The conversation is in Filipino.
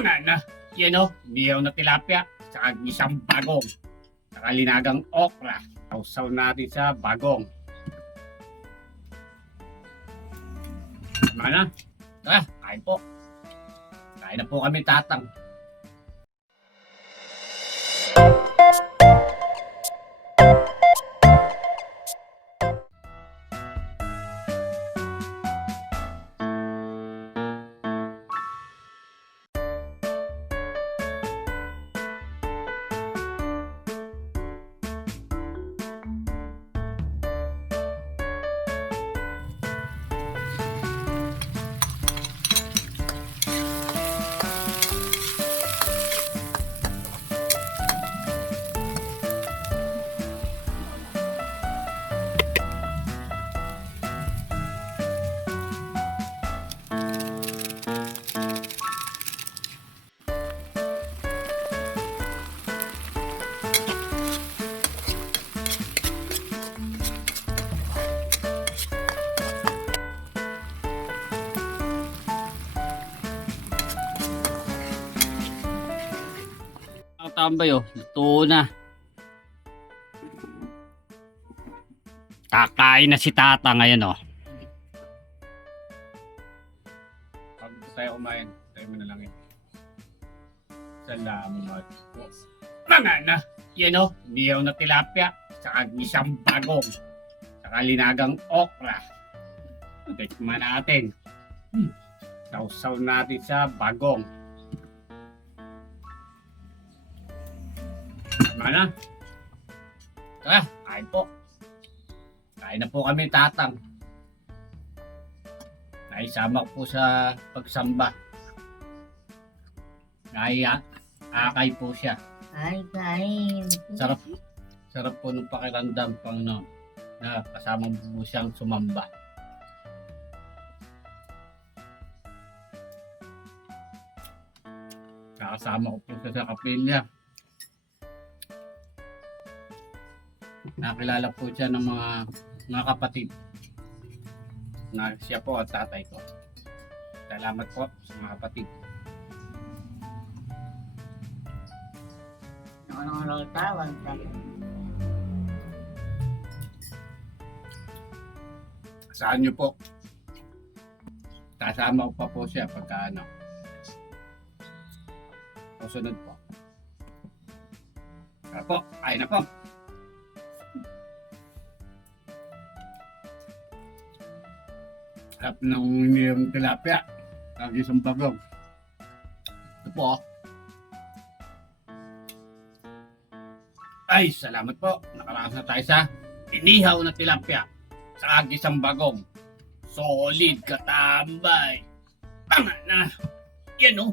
Tama na. Yan o, niyaw na tilapia. Saka isang bagong. Saka linagang okra. Sausaw natin sa bagong. Tama na. Tara, kain po. Kain na po kami, tatang. Ang tambay oh, luto na. Kakain na si tata ngayon oh. Pag gusto tayo kumain, tayo mo na lang yun. Salamat po. Mga na, yan oh, niyaw na tilapia. Saka isang bagong. Saka linagang okra. Tikman natin. Sausaw natin sa bagong. Tama na. Tara, kain po. Kain na po kami, tatang. Naisama ko po sa pagsamba. Akay po siya. Ay, kain. Sarap po ng pakiramdam pang no, na kasama po siyang sumamba. Nakasama ko po siya sa kapilya. Nakilala po siya ng mga kapatid na siya po at tatay ko. Salamat po sa mga kapatid. Ano tawag ka? Saan niyo po? Kasama ko pa po siya pagka ano. Susunod po. Tara po, kain na po. Harap ng niyong tilapia. Lagi isang bagong. Ito po. Ay, salamat po. Nakaranas na tayo sa inihaw na tilapia. Sa agisang bagong. Solid katambay. Tama na. Yan o.